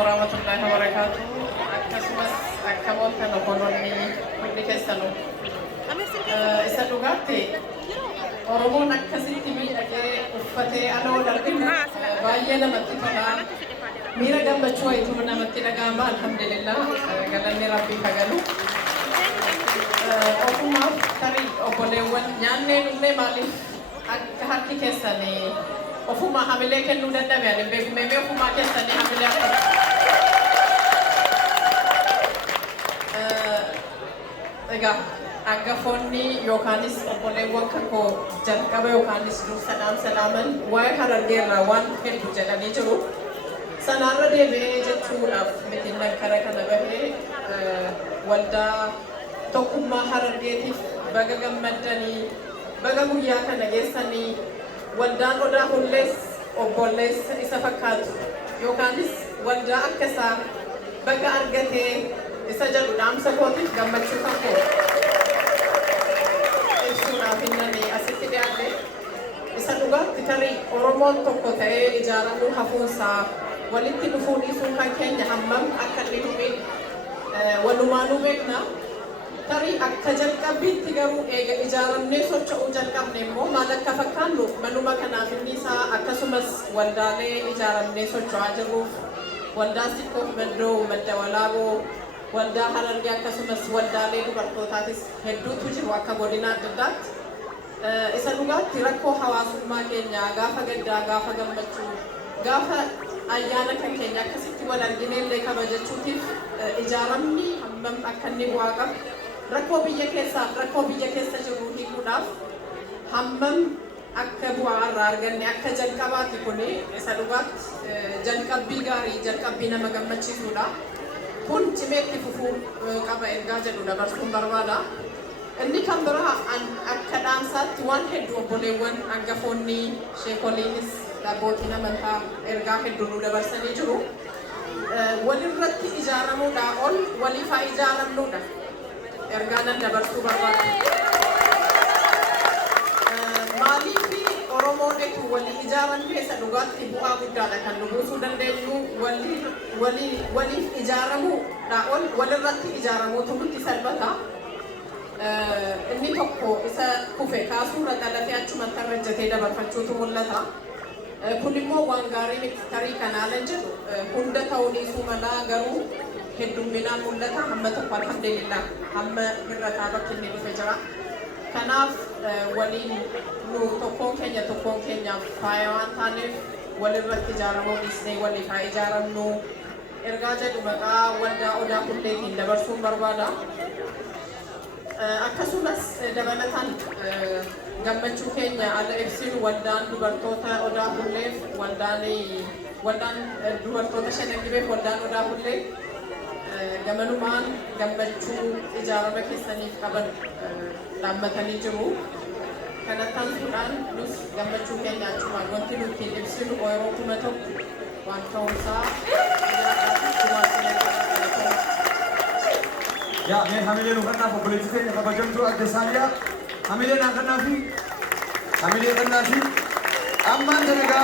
ورحمة الله وبركاته. أكسبس أكمل كنقولني كل كسلو. إذا لغاتي أرومون أكسيت ميلك أفتى أنا ودربنا باينا متفقا ميرا جنب شوي تونا متنا جنب الحمد لله قالني ربي كجلو. أوكما تري أقولون يعني نمني مالي أكهكي كسني. Ofuma hamile kan nuda da mene meme ofuma ke sani hamile ega aga fonni yokanis oboleewwan kako jalqaba yokanis dur salaman waa'ee harargeerraa waan hedduu jedhanii jiru sanarra deebi'ee jechuudhaaf mitinnan kara kana bahee waldaa tokkummaa harargeetiif baga gammaddanii baga guyyaa kana geessanii waldaan odaa hullees obbolees isa fakkaatu yookaanis waldaa akkasaa baga argatee isa jedhu dhaamsa kootiif gammachuu kan koo ibsuudhaaf innanii asitti dhiyaate isa dhugaatti tarii Oromoon tokko ta'ee ijaaramuu hafuunsaa walitti dhufuu dhiisuun kan keenya hammam akka inni dhufee walumaanuu beekna tarii akka jalqabbiitti garuu eega ijaaramnee socho'uu jalqabne immoo maal akka fakkaannu manuma kanaaf inni isaa akkasumas waldaalee ijaaramnee socho'aa jirruuf waldaa xiqqoo maddoo madda walaaboo waldaa harargee akkasumas waldaalee dubartootaatis hedduutu jiru akka godina adda addaatti isa dhugaatti rakkoo hawaasummaa keenyaa gaafa gaddaa gaafa gammachuu gaafa ayyaana kan keenya akkasitti wal argineellee kabajachuutiif ijaaramni hammam akka inni bu'aa qabu rakkoo biyya keessa jiru hiikuudhaaf hammam akka bu'aa irraa arganne akka jalqabaati kuni isa dhugaatti jalqabbii gaarii jalqabbii nama gammachiisuudha kun cimeetti fufuu qaba ergaa jedhu dabarsuun barbaada inni kan biraa akka dhaamsaatti waan hedduu obboleewwan hangafoonni sheekoliinis abbootiin amantaa ergaa hedduu nu dabarsanii jiru walirratti ijaaramuudhaa ol waliif haa ijaaramnuudha ergaanan dabarsuu barbaada. Maaliifi Oromoon eetu walii ijaaran keessa dhugaatti bu'aa guddaadha kan nu buusuu dandeenyu waliif ijaaramuudhaa ol walirratti ijaaramuutu nutti salphata. Inni tokko isa kufe kaasuura qalafee achumatti arrajjatee dabarfachuutu mul'ata. Kun immoo waan gaarii miti tarii kanaalan jedhu hunda ta'uu dhiisuu malaa garuu heddumminaan mul'ata hamma tokko alhamdulillah hamma hir'ataa bakki inni dhufe jira. Kanaaf waliin nu tokkoon keenyaaf faaya waan taaneef walirratti ijaaramuu dhiisnee waliif haa ijaaramnu ergaa jedhu maqaa waldaa odaa hulleetiin dabarsuun barbaada. Akkasumas dabalataan gammachuu keenya ala ibsinu waldaan dubartoota odaa hulleef waldaan dubartoota shanangibeef waldaan odaa hullee gamanumaan gammachuu ijaarama keessaniif qaban dhaammatanii jiru. Kanattaan fuudhaan nus gammachuu keenya achumaan wanti nuti ibsinu yeroo kuma tokko waan ta'uusaa Ya, मैं हमें लोगों को बोले थे कि बजम जो अध्यक्षानिया हमें ना करना थी अम्मा जनेगा